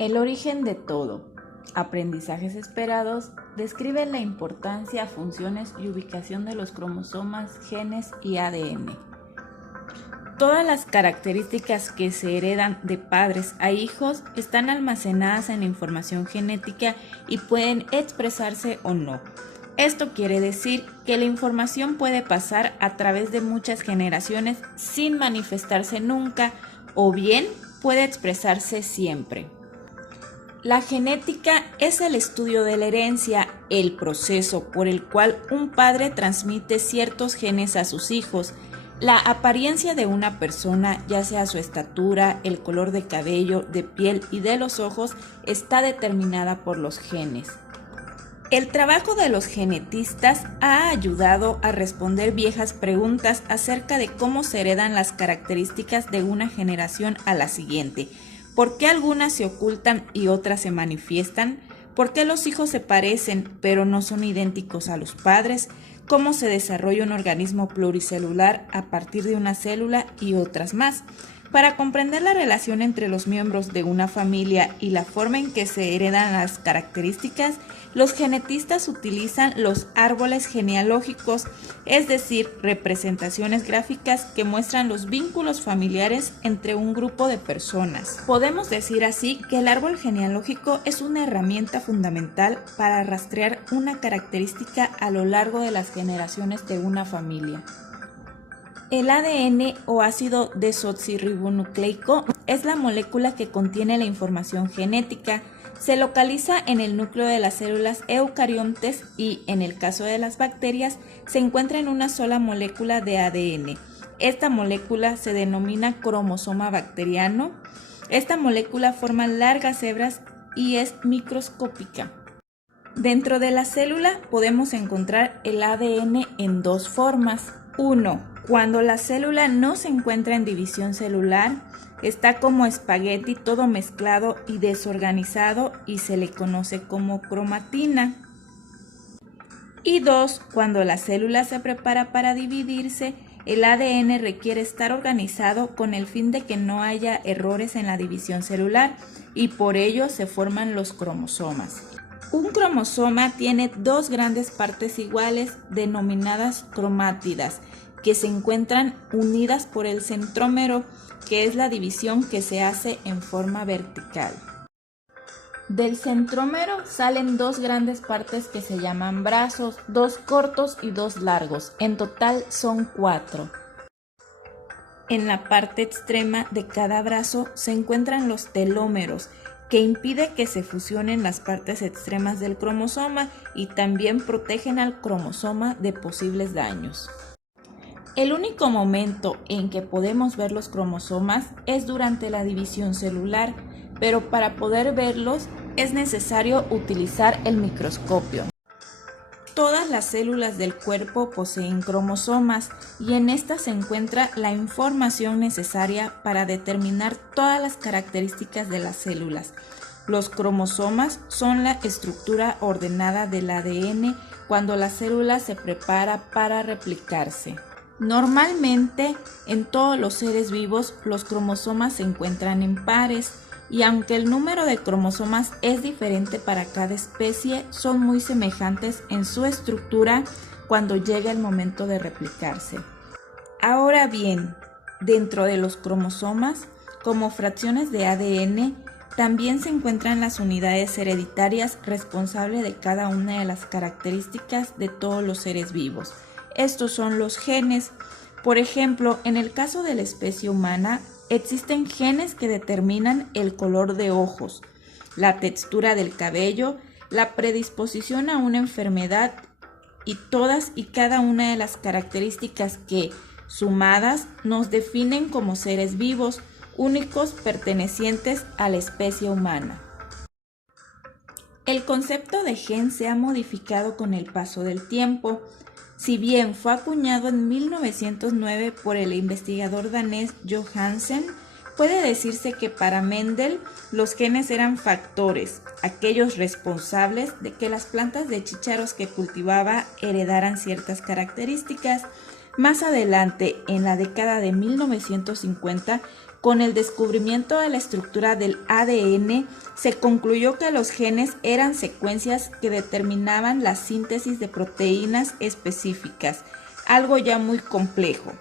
El origen de todo. Aprendizajes esperados describen la importancia, funciones y ubicación de los cromosomas, genes y ADN. Todas las características que se heredan de padres a hijos están almacenadas en la información genética y pueden expresarse o no. Esto quiere decir que la información puede pasar a través de muchas generaciones sin manifestarse nunca, o bien puede expresarse siempre. La genética es el estudio de la herencia, el proceso por el cual un padre transmite ciertos genes a sus hijos. La apariencia de una persona, ya sea su estatura, el color de cabello, de piel y de los ojos, está determinada por los genes. El trabajo de los genetistas ha ayudado a responder viejas preguntas acerca de cómo se heredan las características de una generación a la siguiente. ¿Por qué algunas se ocultan y otras se manifiestan? ¿Por qué los hijos se parecen pero no son idénticos a los padres? ¿Cómo se desarrolla un organismo pluricelular a partir de una célula y otras más? Para comprender la relación entre los miembros de una familia y la forma en que se heredan las características, los genetistas utilizan los árboles genealógicos, es decir, representaciones gráficas que muestran los vínculos familiares entre un grupo de personas. Podemos decir así que el árbol genealógico es una herramienta fundamental para rastrear una característica a lo largo de las generaciones de una familia. El ADN o ácido desoxirribonucleico es la molécula que contiene la información genética. Se localiza en el núcleo de las células eucariontes y, en el caso de las bacterias, se encuentra en una sola molécula de ADN. Esta molécula se denomina cromosoma bacteriano. Esta molécula forma largas hebras y es microscópica. Dentro de la célula podemos encontrar el ADN en dos formas. 1. Cuando la célula no se encuentra en división celular, está como espagueti todo mezclado y desorganizado y se le conoce como cromatina. Y 2. Cuando la célula se prepara para dividirse, el ADN requiere estar organizado con el fin de que no haya errores en la división celular y por ello se forman los cromosomas. Un cromosoma tiene dos grandes partes iguales denominadas cromátidas, que se encuentran unidas por el centrómero, que es la división que se hace en forma vertical. Del centrómero salen dos grandes partes que se llaman brazos, dos cortos y dos largos, en total son 4. En la parte extrema de cada brazo se encuentran los telómeros, que impide que se fusionen las partes extremas del cromosoma y también protegen al cromosoma de posibles daños. El único momento en que podemos ver los cromosomas es durante la división celular, pero para poder verlos es necesario utilizar el microscopio. Todas las células del cuerpo poseen cromosomas y en estas se encuentra la información necesaria para determinar todas las características de las células. Los cromosomas son la estructura ordenada del ADN cuando la célula se prepara para replicarse. Normalmente, en todos los seres vivos, los cromosomas se encuentran en pares, y aunque el número de cromosomas es diferente para cada especie, son muy semejantes en su estructura cuando llega el momento de replicarse. Ahora bien, dentro de los cromosomas, como fracciones de ADN, también se encuentran las unidades hereditarias responsables de cada una de las características de todos los seres vivos. Estos son los genes. Por ejemplo, en el caso de la especie humana, existen genes que determinan el color de ojos, la textura del cabello, la predisposición a una enfermedad y todas y cada una de las características que, sumadas, nos definen como seres vivos, únicos pertenecientes a la especie humana. El concepto de gen se ha modificado con el paso del tiempo. Si bien fue acuñado en 1909 por el investigador danés Johansen, puede decirse que para Mendel los genes eran factores, aquellos responsables de que las plantas de chícharos que cultivaba heredaran ciertas características. Más adelante, en la década de 1950, con el descubrimiento de la estructura del ADN, se concluyó que los genes eran secuencias que determinaban la síntesis de proteínas específicas, algo ya muy complejo.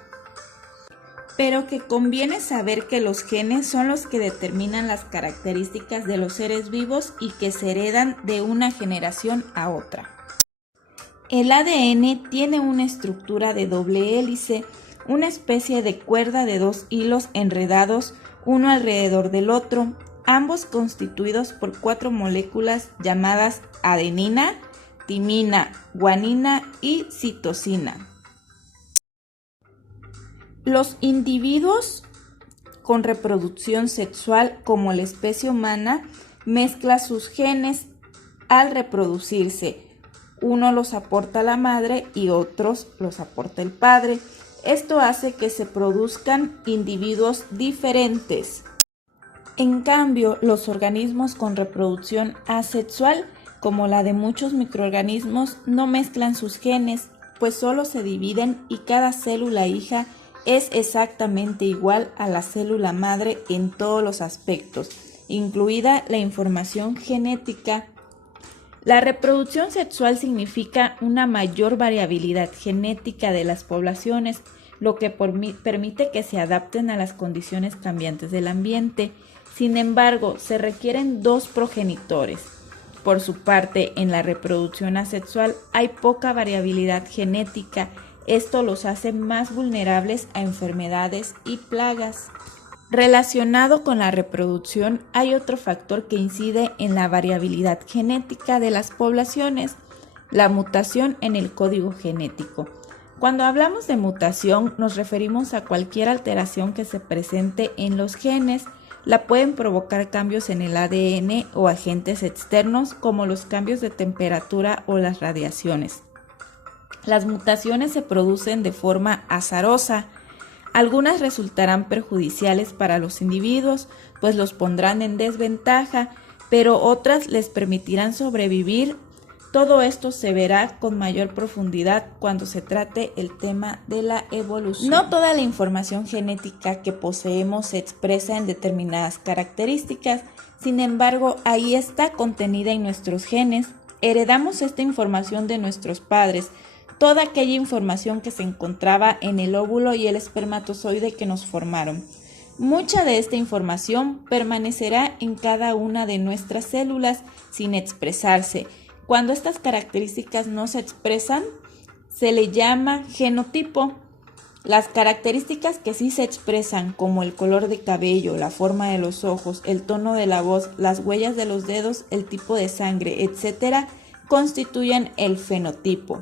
Pero que conviene saber que los genes son los que determinan las características de los seres vivos y que se heredan de una generación a otra. El ADN tiene una estructura de doble hélice, una especie de cuerda de dos hilos enredados uno alrededor del otro, ambos constituidos por 4 moléculas llamadas adenina, timina, guanina y citosina. Los individuos con reproducción sexual, como la especie humana, mezclan sus genes al reproducirse. Uno los aporta la madre y otros los aporta el padre. Esto hace que se produzcan individuos diferentes. En cambio, los organismos con reproducción asexual, como la de muchos microorganismos, no mezclan sus genes, pues solo se dividen y cada célula hija es exactamente igual a la célula madre en todos los aspectos, incluida la información genética. La reproducción sexual significa una mayor variabilidad genética de las poblaciones, lo que permite que se adapten a las condiciones cambiantes del ambiente. Sin embargo, se requieren 2 progenitores. Por su parte, en la reproducción asexual hay poca variabilidad genética. Esto los hace más vulnerables a enfermedades y plagas. Relacionado con la reproducción, hay otro factor que incide en la variabilidad genética de las poblaciones, la mutación en el código genético. Cuando hablamos de mutación, nos referimos a cualquier alteración que se presente en los genes. La pueden provocar cambios en el ADN o agentes externos como los cambios de temperatura o las radiaciones. Las mutaciones se producen de forma azarosa. Algunas resultarán perjudiciales para los individuos, pues los pondrán en desventaja, pero otras les permitirán sobrevivir. Todo esto se verá con mayor profundidad cuando se trate el tema de la evolución. No toda la información genética que poseemos se expresa en determinadas características, sin embargo, ahí está contenida en nuestros genes. Heredamos esta información de nuestros padres, toda aquella información que se encontraba en el óvulo y el espermatozoide que nos formaron. Mucha de esta información permanecerá en cada una de nuestras células sin expresarse. Cuando estas características no se expresan, se le llama genotipo. Las características que sí se expresan, como el color de cabello, la forma de los ojos, el tono de la voz, las huellas de los dedos, el tipo de sangre, etc., constituyen el fenotipo.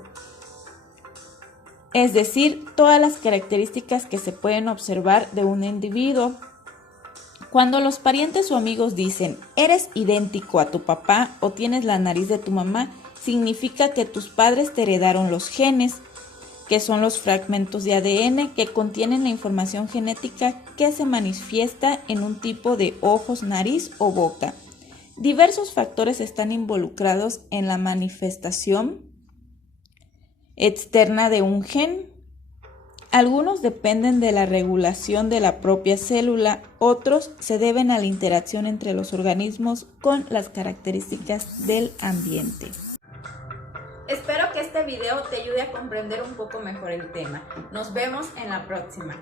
Es decir, todas las características que se pueden observar de un individuo. Cuando los parientes o amigos dicen, eres idéntico a tu papá o tienes la nariz de tu mamá, significa que tus padres te heredaron los genes, que son los fragmentos de ADN que contienen la información genética que se manifiesta en un tipo de ojos, nariz o boca. Diversos factores están involucrados en la manifestación externa de un gen. Algunos dependen de la regulación de la propia célula, otros se deben a la interacción entre los organismos con las características del ambiente. Espero que este video te ayude a comprender un poco mejor el tema. Nos vemos en la próxima.